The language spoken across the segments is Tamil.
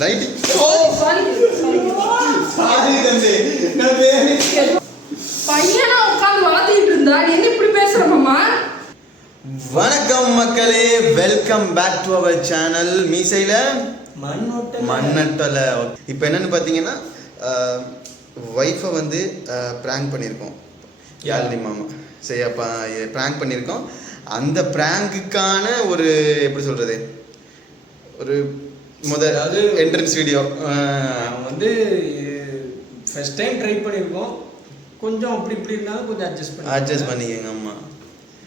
லைட் பையனா உட்கார்ந்து வளர்த்திட்டு இருந்தா என்ன இப்படி பேசுற மாமா? வணக்கம் மக்களே, welcome back to our channel மீசையில மண்ணட்டல. இப்போ என்னன்னு பார்த்தீங்கன்னா ஒய்ஃபை வந்து ப்ராங்க் பண்ணியிருக்கோம். யாழினி மாமா சரியாப்பா ப்ராங்க் பண்ணியிருக்கோம். அந்த ப்ராங்குக்கான ஒரு எப்படி சொல்கிறது, ஒரு அதாவது என்ட்ரன்ஸ் வீடியோ வந்து ஃபர்ஸ்ட் டைம் ட்ரை பண்ணியிருக்கோம். கொஞ்சம் அப்படி இப்படி இருந்தாலும் கொஞ்சம் அட்ஜஸ்ட் பண்ணிக்கங்க. அம்மா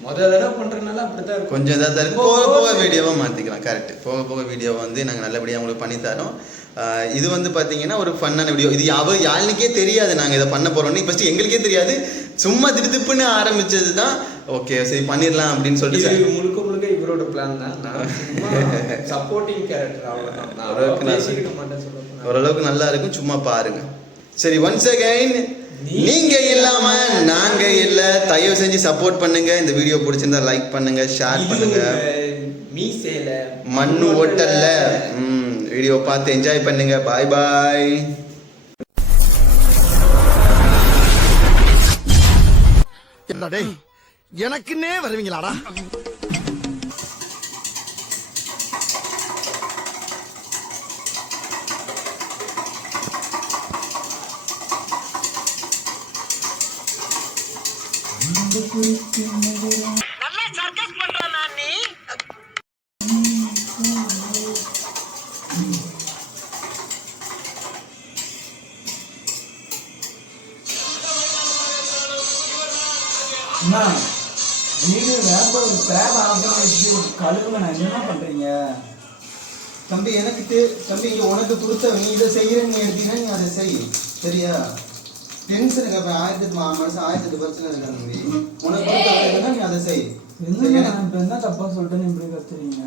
முதல் தடவை பண்ணுறதுனால அப்படி தான் இருக்கும், கொஞ்சம் இதாக தான் இருக்கும். போக போக வீடியோவாக மாற்றிக்கலாம். கரெக்ட், போக போக வீடியோவை வந்து நாங்கள் நல்லபடியாக உங்களுக்கு பண்ணித்தரோம். இது வந்து பார்த்தீங்கன்னா ஒரு ஃபன்னான வீடியோ. இது யாருக்கே தெரியாது நாங்கள் இதை பண்ண போகிறோம்னு. ஃபஸ்ட்டு எங்களுக்கே தெரியாது, சும்மா திடுப்புன்னு ஆரம்பித்தது தான். ஓகே சரி பண்ணிடலாம் அப்படின்னு சொல்லிட்டு முழுக்க முழுக்க இவரோட பிளான் தான். நான் சப்போர்ட்டிங் கேரக்டர், அவ்வளோதான். ஓரளவுக்கு நல்லா இருக்கும், சும்மா பாருங்க. சரி, ஒன்ஸ் அகைன் நீங்க இல்லாம நாங்க இல்ல. தயவு செஞ்சு சப்போர்ட் பண்ணுங்க. இந்த வீடியோ பிடிச்சிருந்தா லைக் பண்ணுங்க, ஷேர் பண்ணுங்க. மீசையில மண்ணு ஓட்டல்ல வீடியோ பார்த்து என்ஜாய் பண்ணுங்க. பாய் பாய். என்னடே எனக்குன்னே வருவீங்களாடா? நல்லா சர்க்கஸ் பண்றானா நீ? அண்ணா வீடு வேப்ப தேவை ஆகிட்டு கழுவுங்க. நான் என்ன பண்றீங்க தம்பி? தம்பி இங்கே உனக்கு கொடுத்த நீ இதை செய்யறேன்னு எடுத்தீங்கன்னா நீ அதை செய், சரியா? டென்ஷனுக்கு அப்போ 1008 பிரச்சனை இருக்கா தம்பி? உனக்கு கொடுத்த நீ அதை செய். என்ன தப்பா சொல்லிட்டு இப்படி கத்துறீங்க?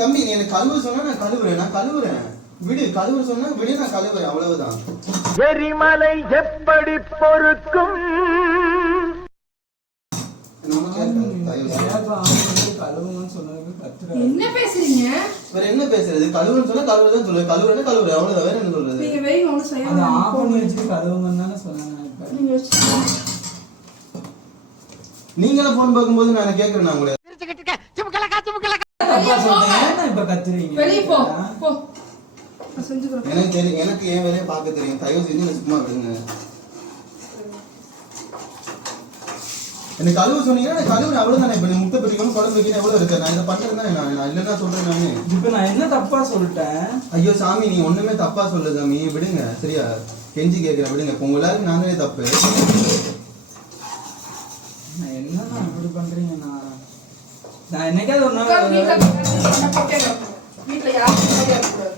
தம்பி நீ எனக்கு கழுவு சொன்னா நான் கழுவுறேன். விடு, கழுவு சொன்னா விடு, நான் கழுவுறேன், அவ்வளவுதான். எரிமலை எப்படி பொறுக்கும்? என்ன பேசுறீங்க? வேற என்ன பேசுறது? கழுவுன்னு சொன்னா கழுவுதான் சொல்லுவேன், கழுவுறேன் அவ்வளவுதான். வேற என்ன சொல்றது? நீங்க வெயிங்க, ஒண்ணு செய்ய அது ஆஃப் பண்ணி வச்சிட்டு கழுவுங்கன்னு தானே சொன்னாங்க. நீங்களும் போன் பார்க்கும்போது நான் கேட்கறேன். நான் உங்களை இப்ப கத்துறீங்க. வெளிய போ போ. நான் செஞ்சுக்கிறேன். எனக்கு தெரியும், எனக்கு ஏன் வேலையை பார்க்க தெரியும். தயவு செஞ்சு சும்மா விடுங்க. எனக்கு கழுவு சொன்னீங்கன்னா நான் கழுவுறேன், அவ்வளவுதானே. இப்ப நீ முட்டை பிரிக்கணும், குழம்பு வைக்கணும், எவ்வளவு இருக்கு. நான் இதை பண்றேன் தான். நான் இல்லைன்னா சொல்றேன் நானு. இப்ப நான் என்ன தப்பா சொல்லிட்டேன்? ஐயோ சாமி, நீ ஒண்ணுமே தப்பா சொல்லு சாமி, விடுங்க. சரியா, கெஞ்சி கேட்கிறேன், விடுங்க. இப்போ உங்க எல்லாருக்கும் நாங்களே தப்பு. என்னன்னா இப்படி பண்றீங்க? நான் என்னைக்காவது ஒரு நாள் வீட்டுல யாரும்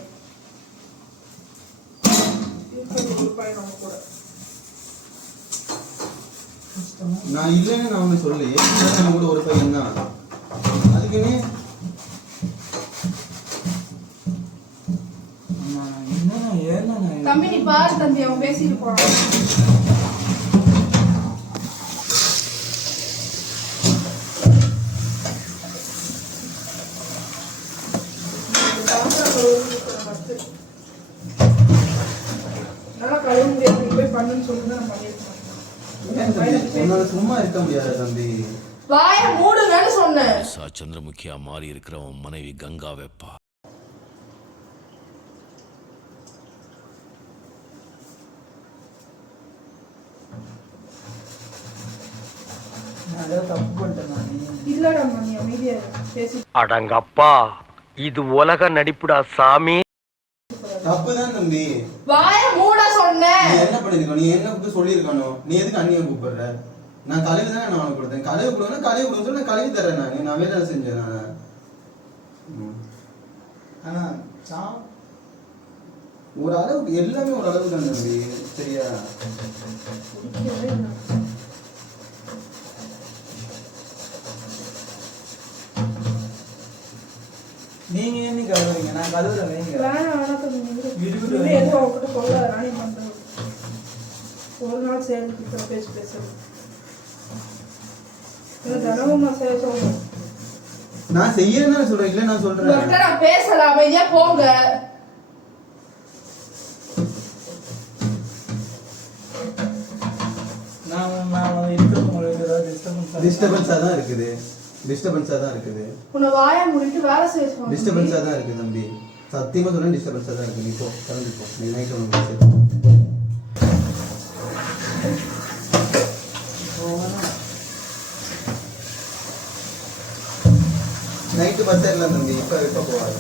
நான் இல்லைன்னு நான் ஒண்ணு சொல்லி கூட ஒரு பையன் தான். அதுக்குன்னு தம்பி நீ பாரு தம்பி, அவன் பேசிட்டு போறான். நல்லா கழுவு முடியாது, நீ போய் பண்ணுன்னு சொல்லுங்க. நான் பண்ணிருக்கேன். சும்மா இருக்க முடியாது தம்பி. வாய மூடுங்கன்னு சொன்னேன். சந்திரமுகியா மாறி இருக்கிறவன் மனைவி கங்கா வெப்பா. அடங்கப்பா, இது உலக நடிப்புடா சாமி. தப்புதான் தம்பி. வாய மூட சொன்னேன். நீ என்ன பண்ணிருக்க? நீ என்ன கூப்பிட்டு சொல்லியிருக்கானோ? நீ எதுக்கு அண்ணியை கூப்பிடுற? நான் கழுவி தானே நான் உனக்கு கொடுத்தேன். கழுவி கொடுக்கணும், கழுவி கொடுன்னு சொல்லி நான் கழுவி தர்றேன். நான் வேலை செஞ்சேன். ஆனா ஒரு அளவுக்கு எல்லாமே ஒரு அளவுக்கு தான் தம்பி, சரியா? நீங்க என்ன கழுவுறீங்க? நான் கழுவுறேன். வைங்க. ஒரு நாள் சேர்ந்து பேசுறது நான் செய்யறேன்னு சொல்றேன். இல்ல நான் சொல்றேன். நான் பேசலாம், அமைதியா போங்க. டிஸ்டர்பன்ஸாக தான் இருக்குது. டிஸ்டர்பன்ஸாக தான் இருக்குது. உன்னை வாயை மூடிட்டு வேலை செய்ய சொல்லுங்க. டிஸ்டர்பன்ஸாக தான் இருக்குது தம்பி. சத்தியமாக சொல்கிறேன், டிஸ்டர்பன்ஸாக தான் இருக்குது. நீ போ, கிளம்பி போ. நீ நைட் ஒன்று நைட்டு பஸ் ஏறலாம் தம்பி. இப்போ போவாது.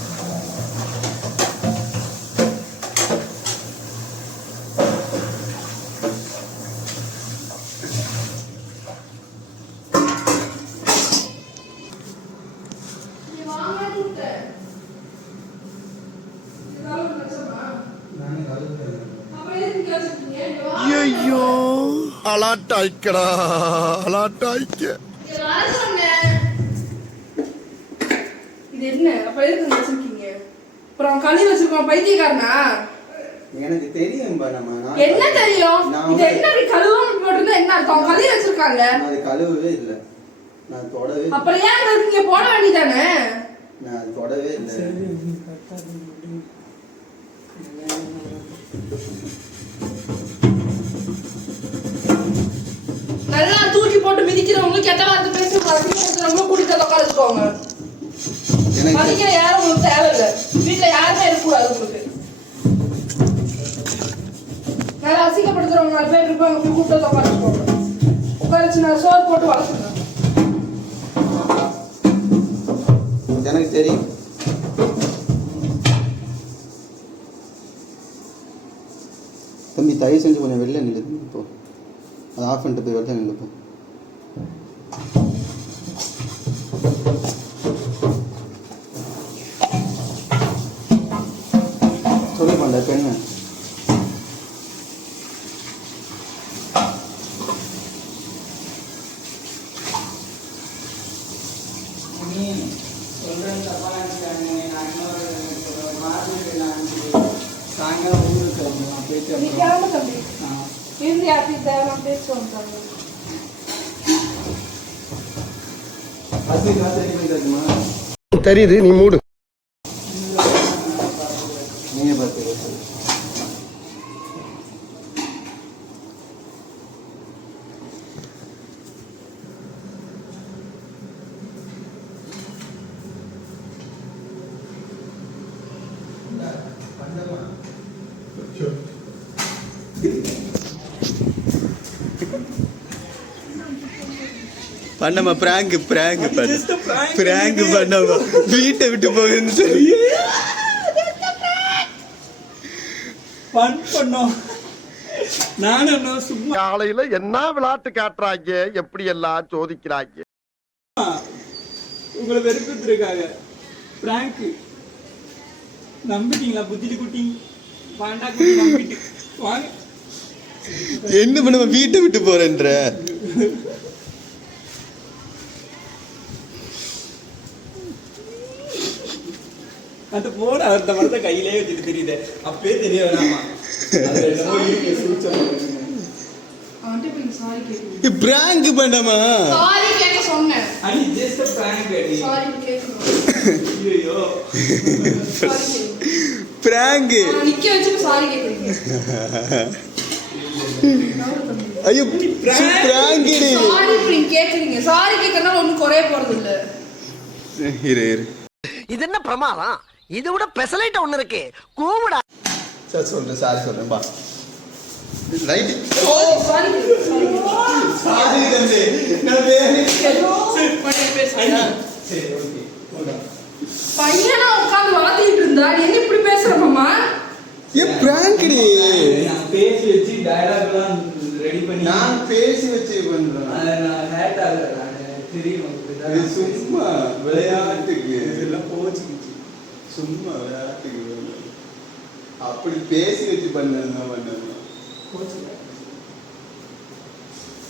நீ வாங்கன்னு விட்டேன். இதனால ஒரு பிரச்சனைமா? அப்புறம் எதுக்கு இங்க வச்சிருக்கீங்க? இங்க வா. ஐயோ அலாட்டாய்க்கடா அலாட்டாய்க்க. இங்க வர சொன்னேன். இது என்ன? அப்புறம் எதுக்கு இங்க வச்சிருக்கீங்க? அப்புறம் அவன் கழுவி வச்சிருக்கான், பைத்தியக்காரனா? எனக்கு தெரியும்பா. என்ன தெரியும்? இது என்ன இப்படி கழுவாம போட்டிருந்தா என்ன அர்த்தம்? அவன் கழுவி வச்சிருக்கான்ல. நான் அது கழுவவே இல்லை. நான் தொடவே இல்லை. அப்புறம் ஏன் அங்க இருக்கு? இங்க போட வேண்டியதானே? நான் அது தொடவே இல்லை. நல்லா தூக்கி போட்டு மிதிக்கிறவங்க, கெட்ட வார்த்தை பேசுறவங்க குடிக்க உட்காந்துக்கோங்க. எனக்கு மதிக்கிற யாரும் உங்களுக்கு தேவையில்லை. வீட்டுல யாருமே இருக்கக்கூடாது உங்களுக்கு. நல்லா அசிங்கப்படுத்துறவங்க 4 பேர் இருப்பாங்க, அப்படி கூப்பிட்டு உட்காந்துக்கோங்க. உட்காந்துச்சு நான் சோறு போட்டு வளர்த்துங்க. எனக்கு தெரியும். தம்பி தயவு செஞ்சு கொஞ்சம் வெளில நில்லு. இப்போ அதை ஆஃப் பண்ணிட்டு போய் வெளில நில்லுப்போ. சொல்லி பண்ண பெண்ணு நீ சொல்றேன் தப்பா நினைச்சாங்க. நான் இன்னொரு மார்க்கெட் நான் சாயங்காலம் ஊருக்கு வரணும். போயிட்டு நீ அப்புறம் கிளம்ப தம்பி. இருந்து யார்கிட்ட தேவையான பேசுவாங்க. அசி காசு ரெடி பண்ணி தருமா? தெரியுது, நீ மூடு. நீங்கள் பார்த்து பண்ணமா பிராங்க் பண்ணமா வீட்டை விட்டு போகுதுன்னு சொல்லி ஃபன் பண்ணோம். நானும் இன்னும் சும்மா காலையில என்ன விளையாட்டு காட்டுறாங்க, எப்படி எல்லாம் சோதிக்கிறாங்க. உங்களை வெறுப்பிருக்காங்க. பிராங்க் நம்பிட்டீங்களா? புத்திரி குட்டி பாண்டா குட்டி நம்பிட்டு வாங்க. என்ன பண்ண வீட்டை விட்டு போறேன்ற அந்த போன அந்த மரத்தை கையிலே வச்சுட்டு தெரியுது. அப்பயே தெரிய வேணாமா? அவன்கிட்ட போய் சாரி கேட்கணும். பிராங்க் பண்ணமா? சாரி கேட்க சொன்னேன். அடி ஜஸ்ட் பிராங்க் அடி. சாரி கேட்கணும். ஐயோ சாரி கேட்கணும். பிராங்க் நிக்க வச்சு சாரி கேட்குறீங்க. ஐயோ பிராங்க் சாரி இப்படி கேட்குறீங்க. சாரி கேட்கறதுனால ஒன்றும் குறைய போறது இல்லை. இரு இது என்ன பிரமாதம்? இது விட பெசலைட் ஒண்ணு இருக்கு. கூவுடா. சார் சொல்றேன், சாரி சொல்றேன் பா. ரைட். சாரி சாரி தம்பி. நான் வேற சரி ஓகே போடா. பையனா உட்கார்ந்து வளர்த்திட்டு இருந்தா நீ என்ன இப்படி பேசுற மாமா? ஏ பிராங்க் டி. நான் பேசி வச்சு டயலாக்லாம் ரெடி பண்ணி நான் பேசி வச்சு பண்றேன். அத நான் ஹேட் ஆகல. நான் தெரியும் இது சும்மா விளையாட்டுக்கு. இதெல்லாம் போச்சுக்கிச்சு. சும்மா விளையாட்டுக்கு. அப்படி பேசி வச்சு பண்ணேன். கோச்சுல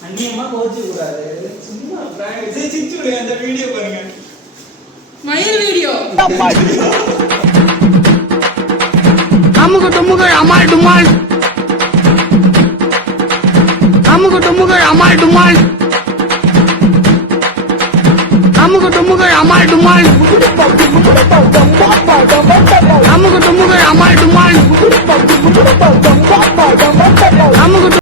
அந்நியமா கோச்சு கூடாது. சும்மா பிராங்க் சிரிச்சு விடுங்க. அந்த வீடியோ பாருங்க. மயிர் வீடியோ. அமுக டுமுக அமால் டுமால். அமுக டுமுக அமால் டுமால். அமுக டுமுக அமால் டுமால். அமுக டுமுக